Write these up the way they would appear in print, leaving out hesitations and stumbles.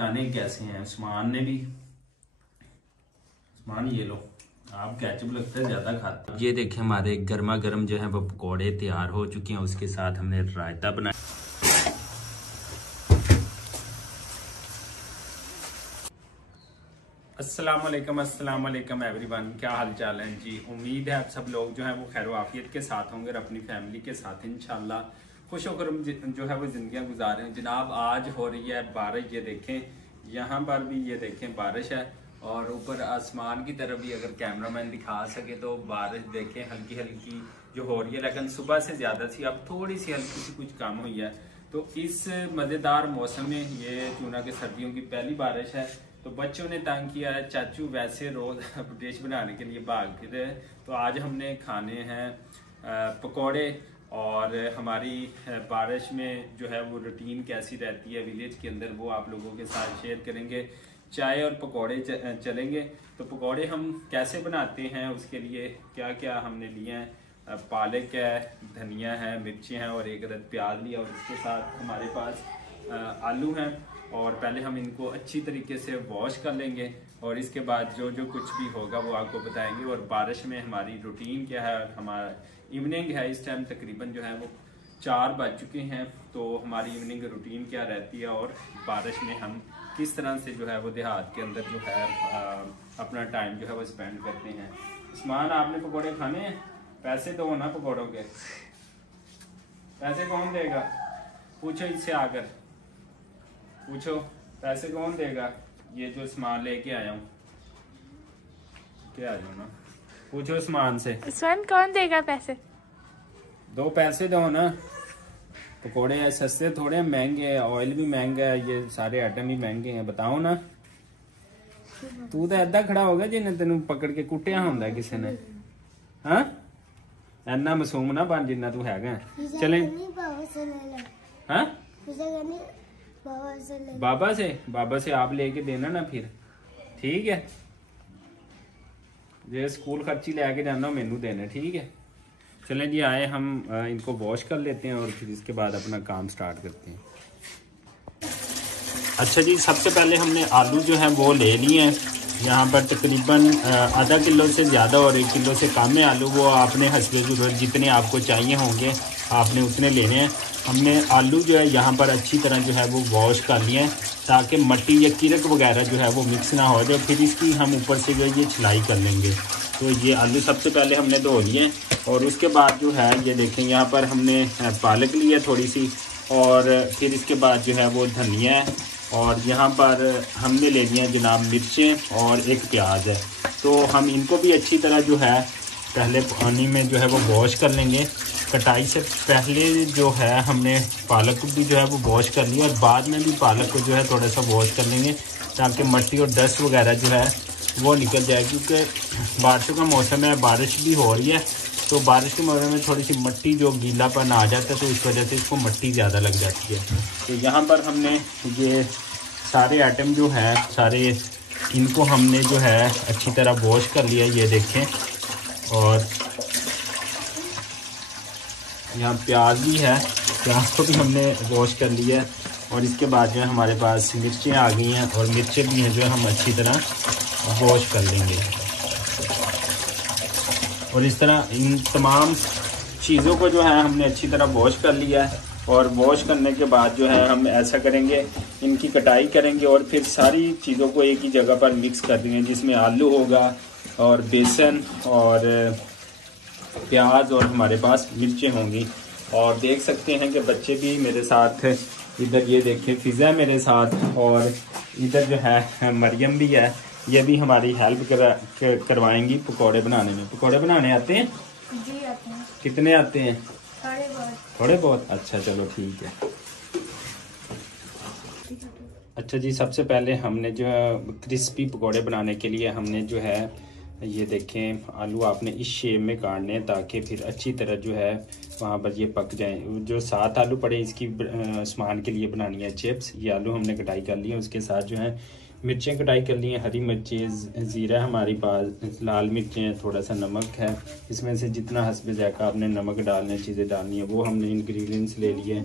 खाने कैसे हैं उस्मान ने भी। उस्मान ये लो, आप केचप लगता है ज्यादा खाते हैं। ये देखें हमारे गर्मा गर्म जो है वो पकौड़े तैयार हो चुके हैं। उसके साथ हमने रायता बनाया। अस्सलाम वालेकुम एवरीवन, क्या हाल चाल है जी। उम्मीद है आप सब लोग जो है वो खैर आफियत के साथ होंगे और अपनी फैमिली के साथ इंशाल्लाह खुश होकर जो है वो जिंदगियां गुजार रहे हैं। जनाब आज हो रही है बारिश, ये देखें यहाँ पर भी ये देखें बारिश है और ऊपर आसमान की तरफ भी अगर कैमरामैन दिखा सके तो बारिश देखें हल्की हल्की जो हो रही है, लेकिन सुबह से ज्यादा सी अब थोड़ी सी हल्की सी कुछ कम हुई है। तो इस मजेदार मौसम में ये चूना के सर्दियों की पहली बारिश है। तो बच्चों ने तंग किया है, चाचू वैसे रोज डिश बनाने के लिए भागते हैं। तो आज हमने खाने हैं पकोड़े। और हमारी बारिश में जो है वो रूटीन कैसी रहती है विलेज के अंदर वो आप लोगों के साथ शेयर करेंगे। चाय और पकोड़े चलेंगे। तो पकोड़े हम कैसे बनाते हैं, उसके लिए क्या क्या हमने लिए हैं। पालक है, धनिया है, मिर्ची हैं और एक अदद प्याज लिया। और इसके साथ हमारे पास आलू हैं और पहले हम इनको अच्छी तरीके से वॉश कर लेंगे और इसके बाद जो जो कुछ भी होगा वो आपको बताएंगे। और बारिश में हमारी रूटीन क्या है, हमारा इवनिंग है इस टाइम तकरीबन जो है वो 4 बज चुके हैं। तो हमारी इवनिंग रूटीन क्या रहती है और बारिश में हम किस तरह से जो है वो देहात के अंदर जो है अपना टाइम जो है वो स्पेंड करते हैं। उस्मान आपने पकौड़े खाने हैं, पैसे दो ना पकौड़ों के। पैसे कौन देगा, पूछो इससे आकर पूछो पैसे कौन देगा। ये जो सामान लेके आया हूँ क्या आ जाओ ना, पूछो सामान से। उस्मान कौन देगा पैसे, दो पैसे दो ना। पकोड़े है सस्ते थोड़े महंगे हैं, ऑयल भी महंगा है, ये सारे आइटम भी महंगे हैं, बताओ ना। तू तो ऐदा खड़ा हो गया जिन्हें तेन पकड़ के कुटिया होंदा किसी ने। हाँ इन्ना मासूम ना बन जिन्ना तू हैगा। चले हाँ बाबा से आप लेके देना ना फिर, ठीक है। जे स्कूल खर्ची लेके जाना मैनू देना, ठीक है। चलें जी आए हम इनको वॉश कर लेते हैं और फिर इसके बाद अपना काम स्टार्ट करते हैं। अच्छा जी, सबसे पहले हमने आलू जो है वो ले लिए हैं। यहाँ पर तकरीबन आधा किलो से ज़्यादा और 1 किलो से कम है आलू। वो आपने हस्बे ज़रूरत जितने आपको चाहिए होंगे आपने उतने लेने हैं। हमने आलू जो है यहाँ पर अच्छी तरह जो है वो वॉश कर लिए हैं ताकि मट्टी या कीरक वगैरह जो है वो मिक्स ना हो जाए। फिर इसकी हम ऊपर से जो है ये छिलाई कर लेंगे। तो ये आलू सबसे पहले हमने धो लिए और उसके बाद जो है ये देखें यहाँ पर हमने पालक ली है थोड़ी सी और फिर इसके बाद जो है वो धनिया है और यहाँ पर हमने ले लिया जनाब मिर्चें और एक प्याज है। तो हम इनको भी अच्छी तरह जो है पहले पानी में जो है वो वॉश कर लेंगे। कटाई से पहले जो है हमने पालक को भी जो है वो वॉश कर लिया और बाद में भी पालक को जो है थोड़ा सा वॉश कर लेंगे ताकि मिट्टी और डस्ट वगैरह जो है वो निकल जाए। क्योंकि बारिशों का मौसम है, बारिश भी हो रही है, तो बारिश के मौसम में थोड़ी सी मिट्टी जो गीलापन आ जाता है तो इस वजह से इसको मिट्टी ज़्यादा लग जाती है। तो यहाँ पर हमने ये सारे आइटम जो है सारे इनको हमने जो है अच्छी तरह वॉश कर लिया, ये देखें। और यहाँ प्याज भी है, प्याज को भी हमने वॉश कर लिया और इसके बाद जो है हमारे पास मिर्चें आ गई हैं और मिर्चें भी हैं जो है हम अच्छी तरह वॉश कर लेंगे। और इस तरह इन तमाम चीज़ों को जो है हमने अच्छी तरह वॉश कर लिया है। और वॉश करने के बाद जो है हम ऐसा करेंगे, इनकी कटाई करेंगे और फिर सारी चीज़ों को एक ही जगह पर मिक्स कर देंगे, जिसमें आलू होगा और बेसन और प्याज और हमारे पास मिर्चें होंगी। और देख सकते हैं कि बच्चे भी मेरे साथ, इधर ये देखें फिज़ा मेरे साथ और इधर जो है मरियम भी है, ये भी हमारी हेल्प करवाएंगी पकोड़े बनाने में। पकोड़े बनाने आते हैं जी? आते हैं। कितने आते हैं? थोड़े बहुत। अच्छा चलो ठीक है। अच्छा जी, सबसे पहले हमने जो है क्रिस्पी पकोड़े बनाने के लिए हमने जो है ये देखें आलू आपने इस शेप में काटने हैं ताकि फिर अच्छी तरह जो है वहाँ पर ये पक जाएं। जो 7 आलू पड़े इसकी सामान के लिए बनानी है चिप्स। ये आलू हमने कटाई कर लिए, उसके साथ जो है मिर्चें कटाई कर ली हैं, हरी मिर्चें, ज़ीरा हमारे पास, लाल मिर्चें, थोड़ा सा नमक है। इसमें से जितना हस्बे ज़ायक़ा आपने नमक डालने चीज़ें डालनी है वो हमने इंग्रेडिएंट्स ले लिए।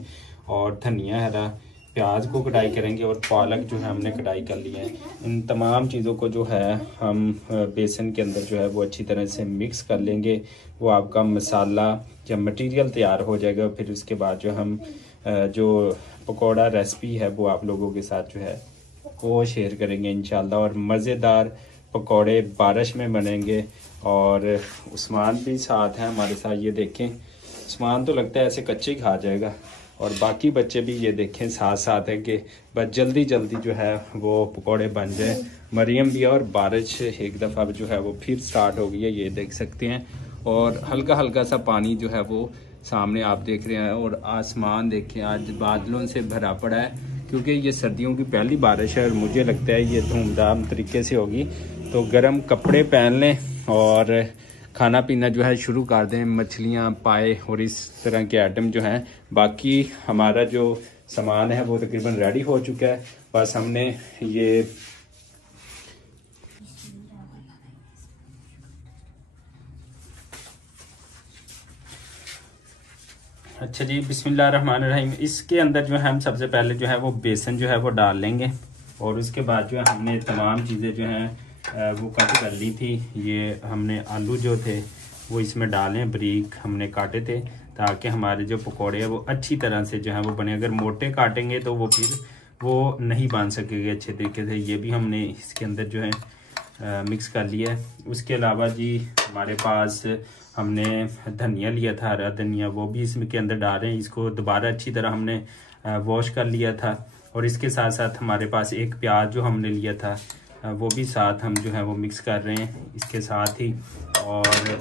और धनिया हरा, प्याज को कटाई करेंगे और पालक जो है हमने कटाई कर लिया है। इन तमाम चीज़ों को जो है हम बेसन के अंदर जो है वो अच्छी तरह से मिक्स कर लेंगे। वो आपका मसाला या मटेरियल तैयार हो जाएगा। फिर उसके बाद जो हम जो पकौड़ा रेसिपी है वो आप लोगों के साथ जो है वो शेयर करेंगे इंशाल्लाह। और मज़ेदार पकौड़े बारिश में बनेंगे। और उस्मान भी साथ हैं हमारे साथ। ये देखें, उस्मान तो लगता है ऐसे कच्चे ही खा जाएगा। और बाकी बच्चे भी ये देखें साथ साथ है कि बस जल्दी जल्दी जो है वो पकौड़े बन जाए। मरियम भी है और बारिश एक दफ़ा जो है वो फिर स्टार्ट हो गई है, ये देख सकते हैं। और हल्का हल्का सा पानी जो है वो सामने आप देख रहे हैं। और आसमान देखें, आज बादलों से भरा पड़ा है क्योंकि ये सर्दियों की पहली बारिश है और मुझे लगता है ये धूमधाम तरीके से होगी। तो गर्म कपड़े पहन लें और खाना पीना जो है शुरू कर दें। मछलियाँ, पाए और इस तरह के आइटम जो हैं। बाकी हमारा जो सामान है वो तकरीबन रेडी हो चुका है। बस हमने ये अच्छा जी, बिस्मिल्लाहिर्रहमानिर्रहीम। इसके अंदर जो है हम सबसे पहले जो है वो बेसन जो है वो डाल लेंगे। और उसके बाद जो है हमने तमाम चीज़ें जो हैं वो कट कर ली थी। ये हमने आलू जो थे वो इसमें डालें, बारीक हमने काटे थे ताकि हमारे जो पकोड़े हैं वो अच्छी तरह से जो है वो बने। अगर मोटे काटेंगे तो वो फिर वो नहीं बन सकेंगे अच्छे तरीके से। ये भी हमने इसके अंदर जो है मिक्स कर लिया है। उसके अलावा जी हमारे पास हमने धनिया लिया था, हरा धनिया, वो भी इसमें के अंदर डाल रहे हैं। इसको दोबारा अच्छी तरह हमने वॉश कर लिया था। और इसके साथ साथ हमारे पास एक प्याज जो हमने लिया था वो भी साथ हम जो है वो मिक्स कर रहे हैं इसके साथ ही। और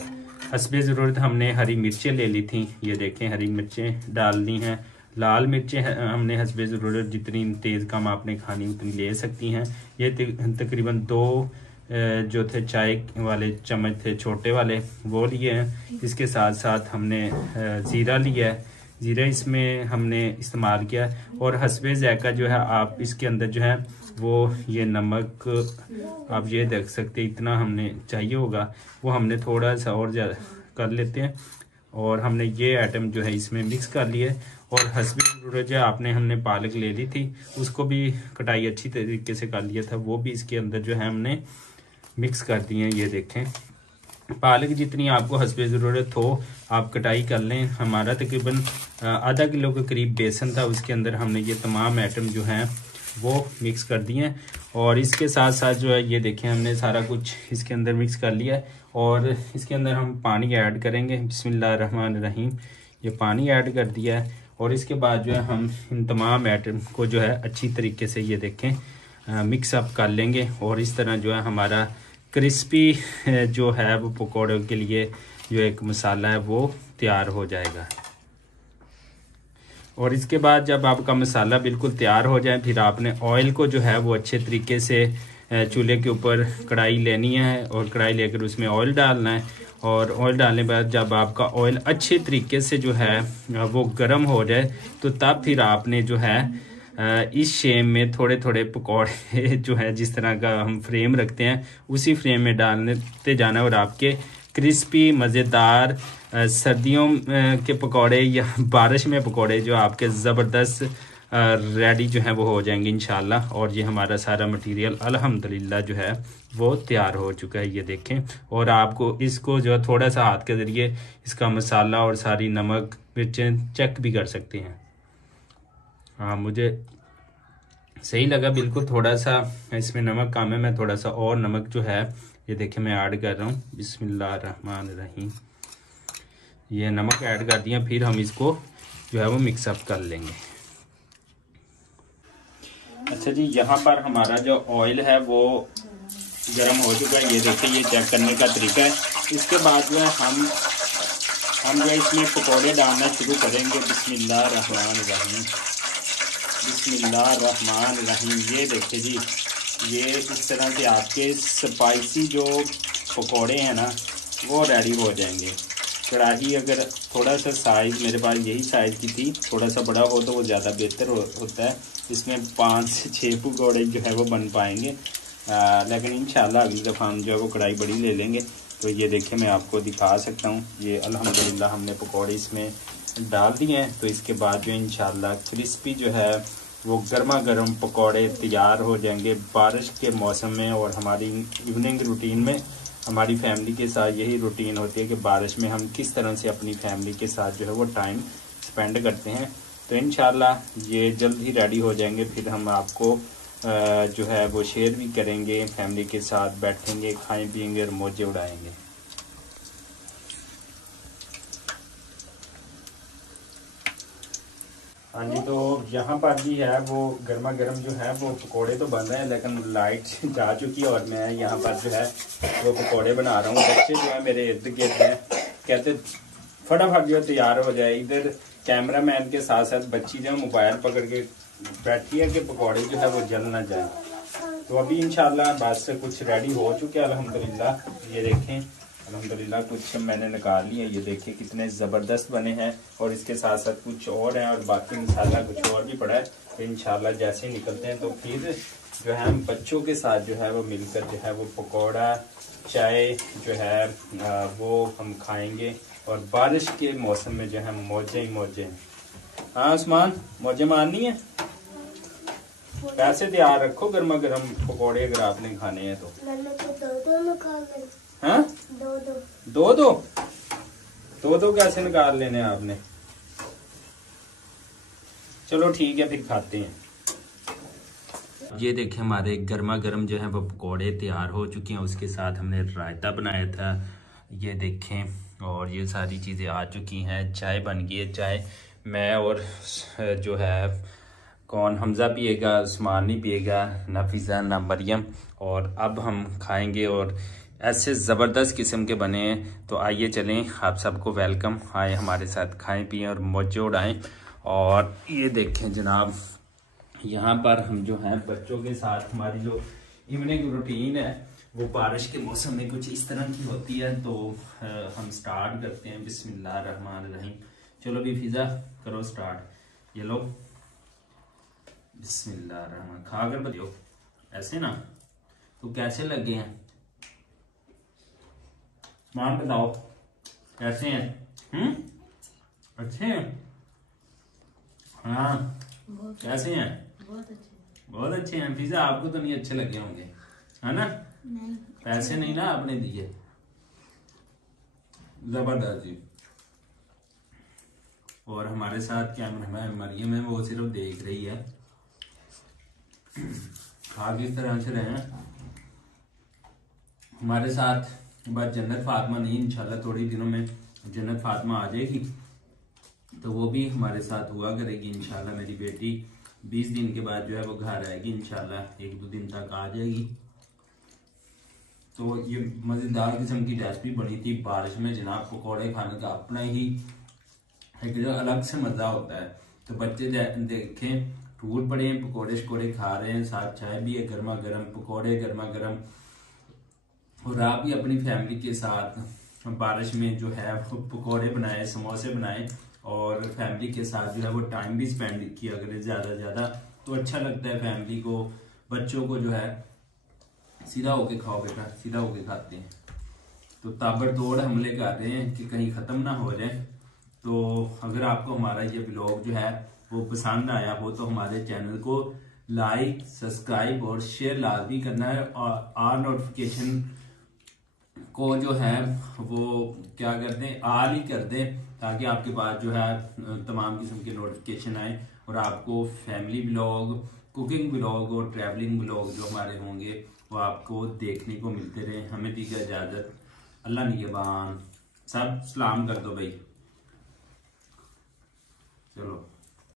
हस्बे ज़रूरत हमने हरी मिर्चें ले ली थी। ये देखें, हरी मिर्चें डालनी हैं। लाल मिर्चें हमने हस्बे ज़रूरत जितनी तेज़ कम आपने खानी उतनी ले सकती हैं। ये तकरीबन 2 जो थे चाय वाले चम्मच थे छोटे वाले वो लिए हैं। इसके साथ साथ हमने ज़ीरा लिया है, ज़ीरा इसमें हमने इस्तेमाल किया। और हस्बे ज़ायक़ा जो है आप इसके अंदर जो है वो ये नमक आप ये देख सकते हैं इतना हमने चाहिए होगा, वो हमने थोड़ा सा और ज़्यादा कर लेते हैं। और हमने ये आइटम जो है इसमें मिक्स कर लिया है। और हस्बे ज़रूरत जो आपने हमने पालक ले ली थी उसको भी कटाई अच्छी तरीके से कर लिया था, वो भी इसके अंदर जो है हमने मिक्स कर दिए हैं। ये देखें, पालक जितनी आपको हस्बे ज़रूरत हो आप कटाई कर लें। हमारा तकरीबन आधा किलो के करीब बेसन था, उसके अंदर हमने ये तमाम आइटम जो हैं वो मिक्स कर दिए हैं। और इसके साथ साथ जो है ये देखें हमने सारा कुछ इसके अंदर मिक्स कर लिया है। और इसके अंदर हम पानी ऐड करेंगे। बिस्मिल्लाहिर्रहमानिर्रहीम, ये पानी ऐड कर दिया है। और इसके बाद जो है हम इन तमाम आइटम को जो है अच्छी तरीके से ये देखें मिक्स अप कर लेंगे। और इस तरह जो है हमारा क्रिस्पी जो है वो पकौड़े के लिए जो एक मसाला है वो तैयार हो जाएगा। और इसके बाद जब आपका मसाला बिल्कुल तैयार हो जाए फिर आपने ऑयल को जो है वो अच्छे तरीके से चूल्हे के ऊपर कढ़ाई लेनी है और कढ़ाई लेकर उसमें ऑयल डालना है। और ऑयल डालने के बाद जब आपका ऑयल अच्छे तरीके से जो है वो गर्म हो जाए तो तब फिर आपने जो है इस शेप में थोड़े थोड़े पकौड़े जो है जिस तरह का हम फ्रेम रखते हैं उसी फ्रेम में डालते जाना। और आपके क्रिस्पी मज़ेदार सर्दियों के पकौड़े या बारिश में पकौड़े जो आपके ज़बरदस्त रेडी जो है वो हो जाएंगे इंशाल्लाह। और ये हमारा सारा मटेरियल अल्हम्दुलिल्लाह जो है वो तैयार हो चुका है, ये देखें। और आपको इसको जो है थोड़ा सा हाथ के ज़रिए इसका मसाला और सारी नमक मिर्चें चेक भी कर सकते हैं। हाँ, मुझे सही लगा बिल्कुल, थोड़ा सा इसमें नमक कम है, मैं थोड़ा सा और नमक जो है ये देखें मैं ऐड कर रहा हूँ। बिस्मिल्लाहिर्रहमानिर्रहीम, ये नमक ऐड कर दिया। फिर हम इसको जो है वो मिक्सअप कर लेंगे। अच्छा जी, यहाँ पर हमारा जो ऑयल है वो गर्म हो चुका है, ये देखिए, ये चेक करने का तरीका है। इसके बाद जो है हम जो इसमें पकौड़े डालना शुरू करेंगे। बिस्मिल्लाहिर्रहमानिर्रहीम, बिस्मिल्लाहिर्रहमानिर्रहीम। ये देखिए जी, ये इस तरह से आपके स्पाइसी जो पकौड़े हैं ना वो रेडी हो जाएंगे। कढ़ाई अगर थोड़ा सा साइज़, मेरे पास यही साइज़ की थी, थोड़ा सा बड़ा हो तो वो ज़्यादा बेहतर होता है। इसमें 5 से 6 पकौड़े जो है वो बन पाएंगे। लेकिन इंशाल्लाह अगली दफ़ा हम जो है वो कढ़ाई बड़ी ले लेंगे। तो ये देखिए मैं आपको दिखा सकता हूँ, ये अल्हम्दुलिल्लाह हमने पकौड़े इसमें डाल दिए हैं। तो इसके बाद जो इंशाल्लाह क्रिस्पी जो है वो गर्मा गर्म पकौड़े तैयार हो जाएंगे बारिश के मौसम में। और हमारी इवनिंग रूटीन में हमारी फैमिली के साथ यही रूटीन होती है कि बारिश में हम किस तरह से अपनी फैमिली के साथ जो है वो टाइम स्पेंड करते हैं। तो इंशाल्लाह ये जल्द ही रेडी हो जाएंगे, फिर हम आपको जो है वो शेयर भी करेंगे, फैमिली के साथ बैठेंगे, खाएं पिएंगे और मौजे उड़ाएंगे। हाँ जी, तो यहाँ पर भी है वो गर्मा गर्म जो है वो पकोड़े तो बन रहे हैं, लेकिन लाइट जा चुकी है और मैं यहाँ पर जो है वो पकोड़े बना रहा हूँ। बच्चे जो है मेरे इर्द गिर्द हैं, कहते फटाफट जो तैयार हो जाए। इधर कैमरामैन के साथ साथ बच्ची जो मोबाइल पकड़ के बैठी है कि पकोड़े जो है वो जल ना जाए। तो अभी इंशाल्लाह बस कुछ रेडी हो चुके हैं अल्हम्दुलिल्लाह। ये देखें अल्हम्दुलिल्लाह कुछ मैंने निकाल लिया, ये देखिए कितने ज़बरदस्त बने हैं। और इसके साथ साथ कुछ और हैं और बाकी मसाला कुछ और भी पड़ा है। तो इंशाल्लाह जैसे निकलते हैं तो फिर जो है हम बच्चों के साथ जो है वो मिलकर जो है वो पकौड़ा चाय जो है वो हम खाएंगे। और बारिश के मौसम में जो है मौजे ही मौजे हैं। हाँ उस्मान, मौजे मारनी है, पैसे तैयार रखो, गर्मा गर्म पकौड़े अगर आपने खाने हैं तो। हाँ दो कैसे निकाल लेने हैं आपने? चलो ठीक है फिर खाते हैं। ये देखें हमारे गर्मा गर्म जो है वो पकौड़े तैयार हो चुके हैं, उसके साथ हमने रायता बनाया था, ये देखें। और ये सारी चीज़ें आ चुकी हैं, चाय बन गई है। चाय मैं और जो है कौन हमज़ा पिएगा, उस्मान नहीं पिएगा, ना फिज़ा ना मरियम। और अब हम खाएंगे और ऐसे ज़बरदस्त किस्म के बने हैं। तो आइए चलें, आप सबको वेलकम, आए हमारे साथ खाएं पिएं और मौजे उड़ाएं। और ये देखें जनाब, यहाँ पर हम जो हैं बच्चों के साथ हमारी जो इवनिंग रूटीन है वो बारिश के मौसम में कुछ इस तरह की होती है। तो हम स्टार्ट करते हैं बिस्मिल्लाहिर्रहमानिर्रहीम। चलो भी फिजा करो स्टार्ट। ये लो बिस्मिल्लाहिर्रहमान, खा कर बताओ ऐसे ना। तो कैसे लगे हैं मान बताओ, कैसे हैं? अच्छे हैं? हाँ कैसे हैं? बहुत अच्छे हैं। फिजा आपको तो नहीं अच्छे लगे होंगे है ना? नहीं। पैसे नहीं ना आपने दिए, जबरदस्त जी। और हमारे साथ क्या मरियम है, वो सिर्फ देख रही है। खा किस तरह से रहे हैं हमारे साथ। बस जन्नत फातिमा नहीं, इंशाल्लाह थोड़ी दिनों में जन्नत फातिमा आ जाएगी तो वो भी हमारे साथ हुआ करेगी इंशाल्लाह। मेरी बेटी 20 दिन के बाद जो है वो घर आएगी इंशाल्लाह, 1-2 दिन तक आ जाएगी। तो ये मज़ेदार किस्म की रेसिपी बनी थी बारिश में जनाब। पकौड़े खाने का अपना ही एक जो अलग से मज़ा होता है। तो बच्चे देखें टूट पड़े हैं, पकौड़े शकोड़े खा रहे हैं, साथ चाय भी है गर्मा गर्म, पकौड़े गर्मा गर्म। और आप भी अपनी फैमिली के साथ बारिश में जो है पकौड़े बनाए, समोसे बनाए और फैमिली के साथ जो है वो टाइम भी स्पेंड किया करें ज़्यादा ज़्यादा। तो अच्छा लगता है फैमिली को, बच्चों को जो है सीधा होके खाओ बेटा, सीधा होके खाते हैं। तो ताबड़तोड़ हमले कर रहे हैं कि कहीं ख़त्म ना हो जाए। तो अगर आपको हमारा ये ब्लॉग जो है वो पसंद आया हो तो हमारे चैनल को लाइक, सब्सक्राइब और शेयर लाजमी करना है। और आल नोटिफिकेशन को जो है वो क्या कर दें, आल ही कर दें, ताकि आपके पास जो है तमाम किस्म के नोटिफिकेशन आए और आपको फैमिली ब्लॉग, कुकिंग ब्लॉग और ट्रैवलिंग ब्लॉग जो हमारे होंगे वो आपको देखने को मिलते रहे। हमें दीजिए इजाज़त, अल्लाह निगहबान। सब सलाम कर दो भाई।